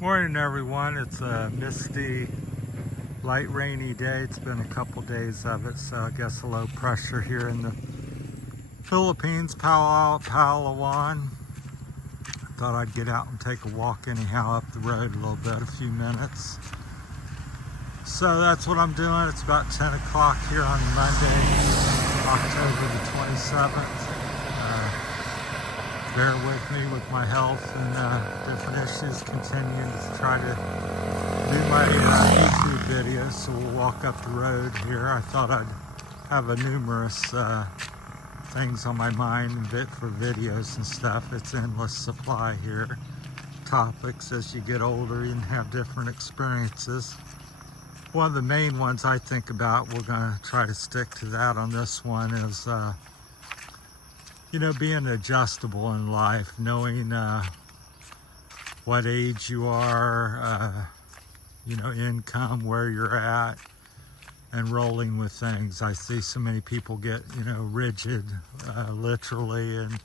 Morning everyone. It's a misty, light rainy day. It's been a couple days of it, so I guess a low pressure here in the Philippines, Palawan. I thought I'd get out and take a walk anyhow up the road a little bit, a few minutes. So that's what I'm doing. It's about 10 o'clock here on Monday, October the 27th. Bear with me with my health and different issues, continuing to try to do my YouTube videos. So we'll walk up the road here. I thought I'd have a numerous things on my mind for videos and stuff. It's endless supply here. Topics as you get older and have different experiences. One of the main ones I think about, we're going to try to stick to that on this one, is being adjustable in life, knowing what age you are, income, where you're at, and rolling with things. I see so many people get, rigid, literally and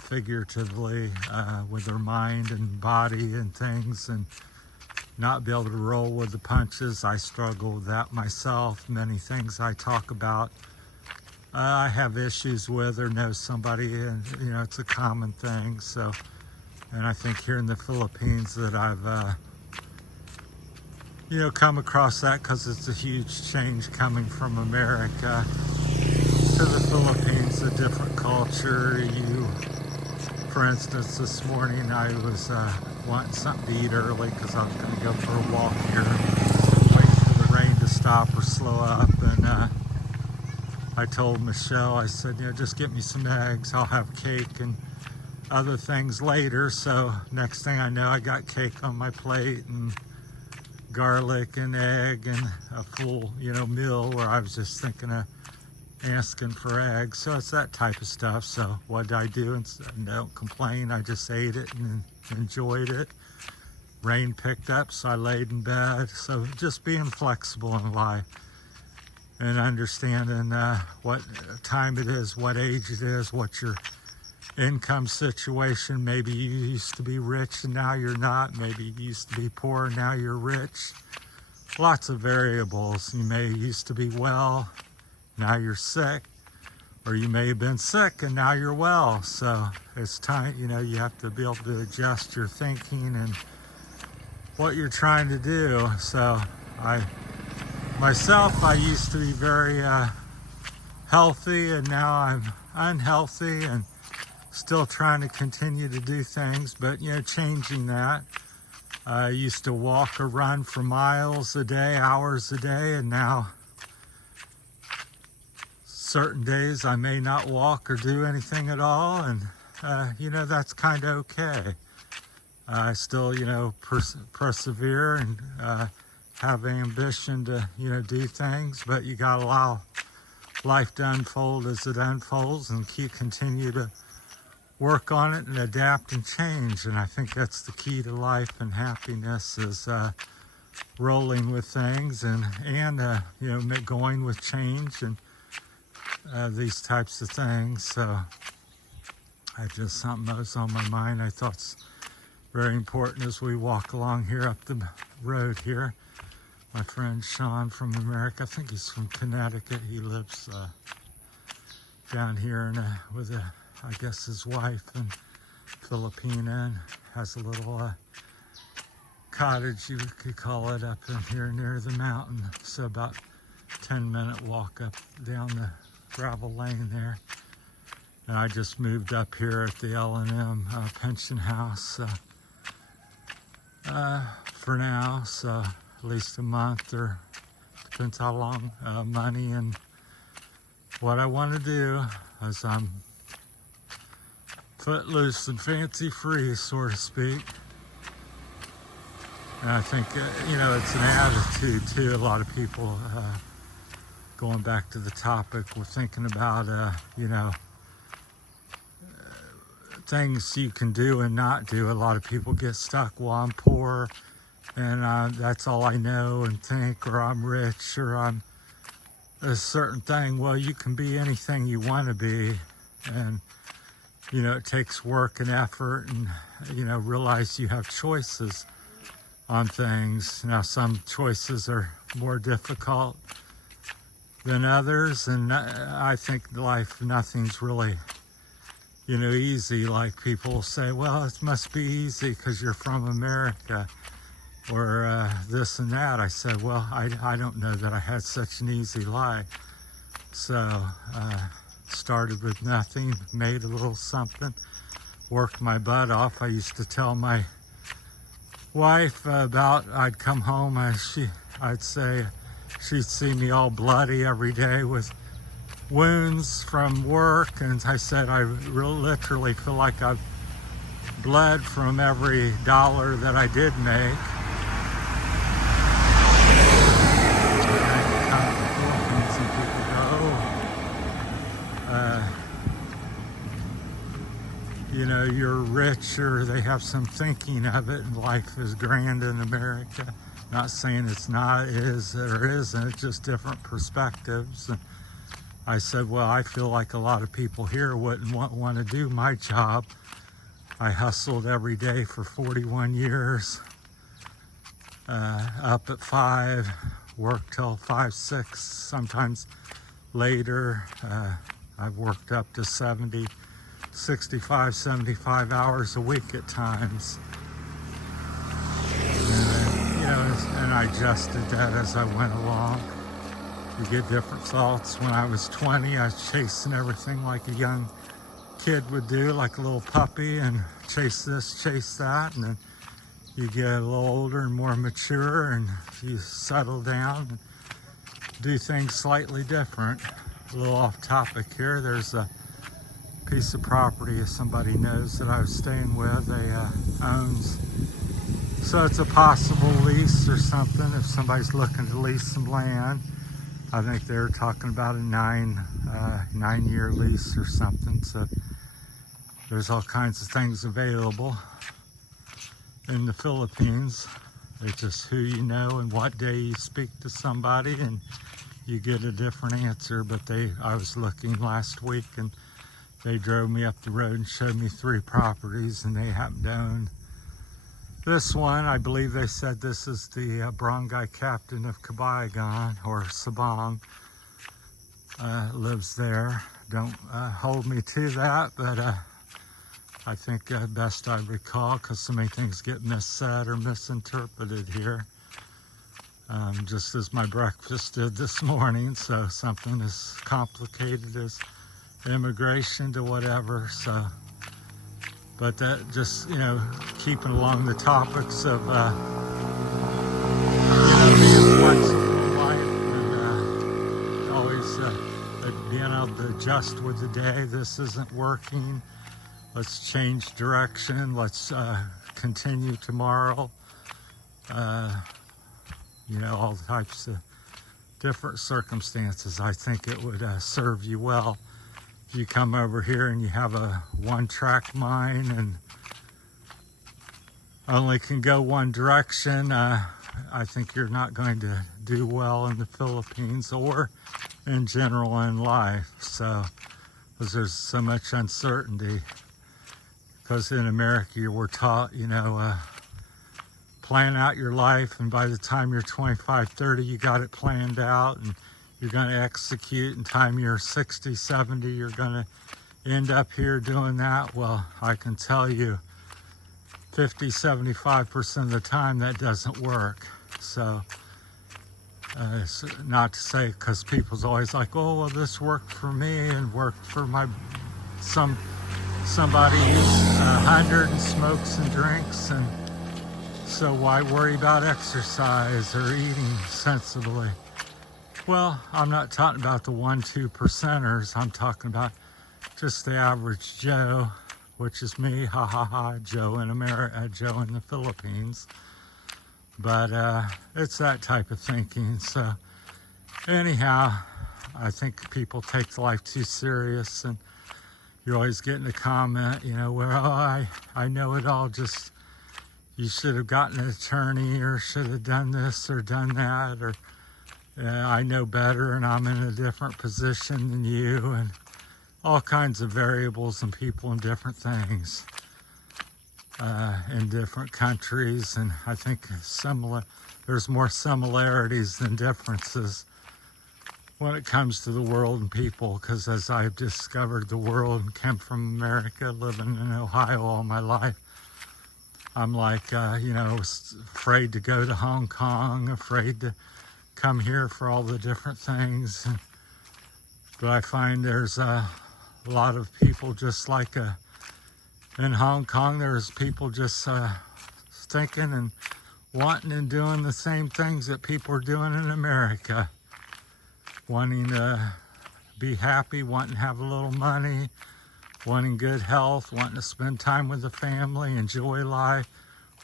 figuratively, with their mind and body and things, and not be able to roll with the punches. I struggle with that myself. Many things I talk about I have issues with or know somebody, and it's a common thing. So, and I think here in the Philippines that I've come across that, because it's a huge change coming from America to the Philippines, a different culture. For instance, this morning I was wanting something to eat early because I was going to go for a walk here, wait for the rain to stop or slow up, and I told Michelle, I said, just get me some eggs. I'll have cake and other things later. So next thing I know, I got cake on my plate and garlic and egg and a full, meal where I was just thinking of asking for eggs. So it's that type of stuff. So what did I do? And don't complain. I just ate it and enjoyed it. Rain picked up, so I laid in bed. So just being flexible in life. And understanding what time it is, what age it is, what your income situation. Maybe you used to be rich and now you're not. Maybe you used to be poor and now you're rich. Lots of variables. You may used to be well, now you're sick. Or you may have been sick and now you're well. So it's time, you have to be able to adjust your thinking and what you're trying to do. So Myself, I used to be very healthy, and now I'm unhealthy and still trying to continue to do things, but changing that. I used to walk or run for miles a day, hours a day, and now certain days I may not walk or do anything at all, and that's kind of okay. I still persevere and have ambition to do things, but you got to allow life to unfold as it unfolds and continue to work on it and adapt and change. And I think that's the key to life and happiness, is rolling with things and going with change and these types of things. So something that was on my mind. I thought it's very important as we walk along here up the road here. My friend Sean from America, I think he's from Connecticut. He lives down here with I guess his wife, and Filipina, and has a little cottage, you could call it, up in here near the mountain. So about 10-minute walk up down the gravel lane there. And I just moved up here at the L&M pension house for now, so at least a month, or depends how long, money. And what I want to do is I'm footloose and fancy free, so to speak. And I think, it's an attitude too. A lot of people, going back to the topic, we're thinking about, things you can do and not do. A lot of people get stuck, well, I'm poor and that's all I know and think, or I'm rich, or I'm a certain thing. Well, you can be anything you want to be, and it takes work and effort, and, realize you have choices on things. Now, some choices are more difficult than others, and I think life, nothing's really, easy. Like people say, well, it must be easy because you're from America, or this and that. I said, well, I don't know that I had such an easy life. So, started with nothing, made a little something, worked my butt off. I used to tell my wife about, I'd come home, I'd say, she'd see me all bloody every day with wounds from work, and I said, I literally feel like I've bled from every dollar that I did make. You're rich, or they have some thinking of it, and life is grand in America. Not saying it's not, it is or isn't, it's just different perspectives. And I said, well, I feel like a lot of people here wouldn't want to do my job. I hustled every day for 41 years, up at 5, worked till 5, 6, sometimes later. I've worked up to 70, 65, 75 hours a week at times. And I adjusted that as I went along. You get different thoughts. When I was 20, I was chasing everything like a young kid would do, like a little puppy, and chase this, chase that. And then you get a little older and more mature, and you settle down and do things slightly different. A little off topic here. There's a piece of property somebody knows that I was staying with. They owns. So it's a possible lease or something if somebody's looking to lease some land. I think they're talking about a 9-year lease or something. So there's all kinds of things available in the Philippines. It's just who you know and what day you speak to somebody, and you get a different answer. But I was looking last week, and they drove me up the road and showed me 3 properties, and they happened to own this one. I believe they said this is the barangay captain of Cabayugan, or Sabang, lives there. Don't hold me to that, but I think best I recall, because so many things get missaid or misinterpreted here. Just as my breakfast did this morning, so something as complicated as immigration to whatever. So, but that just, keeping along the topics of, being flexible in life, and always being able to adjust with the day. This isn't working. Let's change direction. Let's continue tomorrow. All types of different circumstances. I think it would serve you well if you come over here and you have a one-track mind and only can go one direction. I think you're not going to do well in the Philippines or in general in life. So, because there's so much uncertainty. Because in America, we're taught, plan out your life, and by the time you're 25, 30, you got it planned out, and you're going to execute. In time you're 60, 70, you're going to end up here doing that. Well, I can tell you 50, 75% of the time that doesn't work. So it's not to say, because people's always like, oh, well, this worked for me and worked for somebody who's 100 and smokes and drinks, and so why worry about exercise or eating sensibly? Well, I'm not talking about the 1-2%ers. I'm talking about just the average Joe, which is me, Joe in America, Joe in the Philippines. But it's that type of thinking. So anyhow, I think people take life too serious, and you're always getting a comment, I know it all, just you should have gotten an attorney, or should have done this or done that, or I know better and I'm in a different position than you, and all kinds of variables and people and different things in different countries, and I think there's more similarities than differences when it comes to the world and people, because as I've discovered the world and came from America, living in Ohio all my life, I'm like, afraid to go to Hong Kong, afraid to come here for all the different things. But I find there's a lot of people just like in Hong Kong, there's people just thinking and wanting and doing the same things that people are doing in America. Wanting to be happy, wanting to have a little money, wanting good health, wanting to spend time with the family, enjoy life,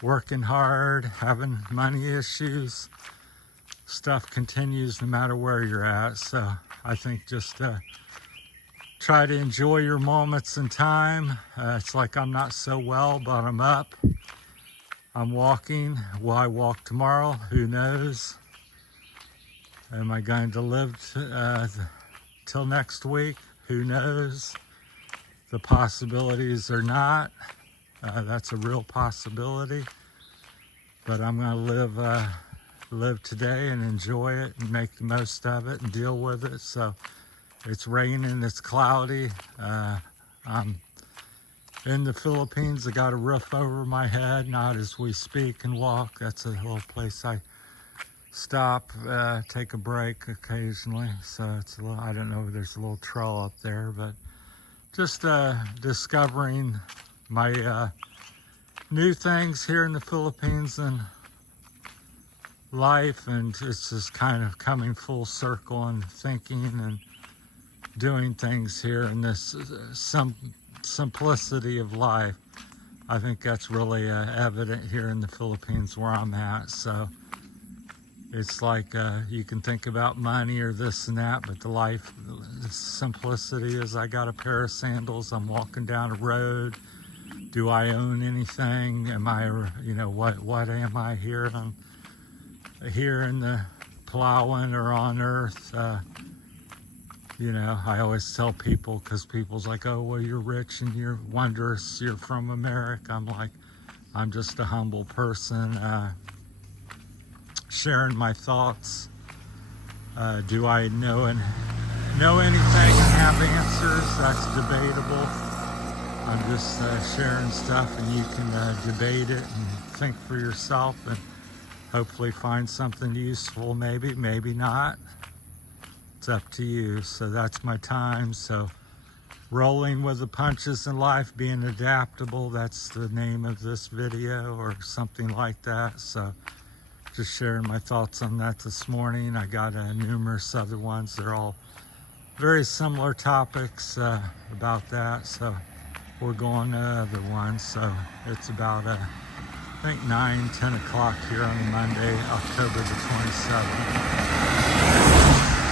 working hard, having money issues. Stuff continues no matter where you're at. So I think just try to enjoy your moments in time. It's like I'm not so well, but I'm up. I'm walking. Will I walk tomorrow? Who knows? Am I going to live till next week? Who knows? The possibilities are not. That's a real possibility. But I'm going to live today and enjoy it and make the most of it and deal with it. So it's raining, it's cloudy. I'm in the Philippines. I got a roof over my head, not as we speak and walk. That's a little place I stop, take a break occasionally. So it's a little, I don't know, there's a little trail up there, but just discovering my new things here in the Philippines and life, and it's just kind of coming full circle and thinking and doing things here in this simplicity of life. I think that's really evident here in the Philippines where I'm at. So it's like you can think about money or this and that, but the simplicity is I got a pair of sandals, I'm walking down a road. Do I own anything? Am I, what am I here? I'm here in the plowing or on earth. I always tell people, because people's like, oh, well, you're rich and you're wondrous, you're from America. I'm like, I'm just a humble person, sharing my thoughts. Do I know anything and have answers? That's debatable. I'm just sharing stuff, and you can debate it and think for yourself and hopefully find something useful, maybe not. It's up to you. So that's my time. So rolling with the punches in life, being adaptable, that's the name of this video or something like that. So just sharing my thoughts on that this morning. I got numerous other ones. They're all very similar topics about that. So we're going to other ones. So it's about I think 9-10 o'clock here on Monday, October the 27th.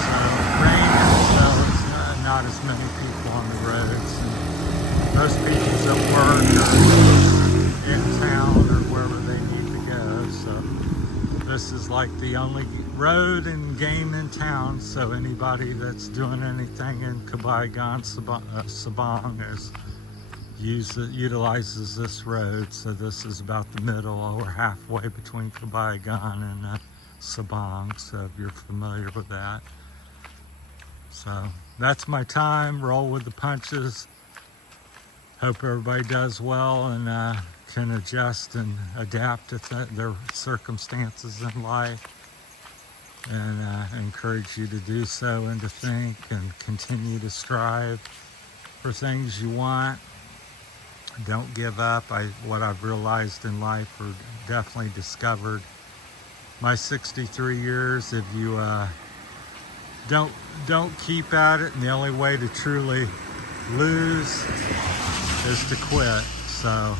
So rain, so it's not as many people on the roads, and most people's at work or in town or wherever they need to go. So this is like the only road and game in town. So anybody that's doing anything in Cabayugan, Sabang utilizes this road. So this is about the middle or halfway between Cabayugan and Sabang, so if you're familiar with that. So that's my time. Roll with the punches. Hope everybody does well and can adjust and adapt to their circumstances in life, and encourage you to do so and to think and continue to strive for things you want. Don't give up. What I've realized in life, or definitely discovered my 63 years, if you don't keep at it, and the only way to truly lose is to quit. So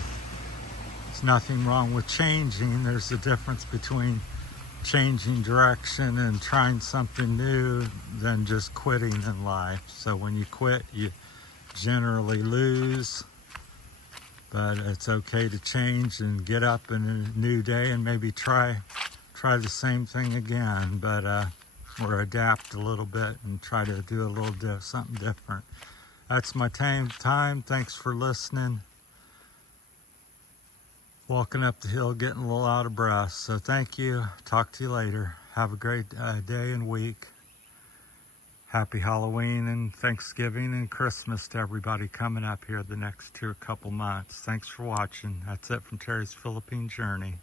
there's nothing wrong with changing. There's a difference between changing direction and trying something new than just quitting in life. So when you quit, you generally lose. But it's okay to change and get up in a new day and maybe try the same thing again, but or adapt a little bit and try to do a little something different. That's my time. Thanks for listening. Walking up the hill, getting a little out of breath. So thank you. Talk to you later. Have a great day and week. Happy Halloween and Thanksgiving and Christmas to everybody coming up here the next couple months. Thanks for watching. That's it from Terry's Philippine Journey.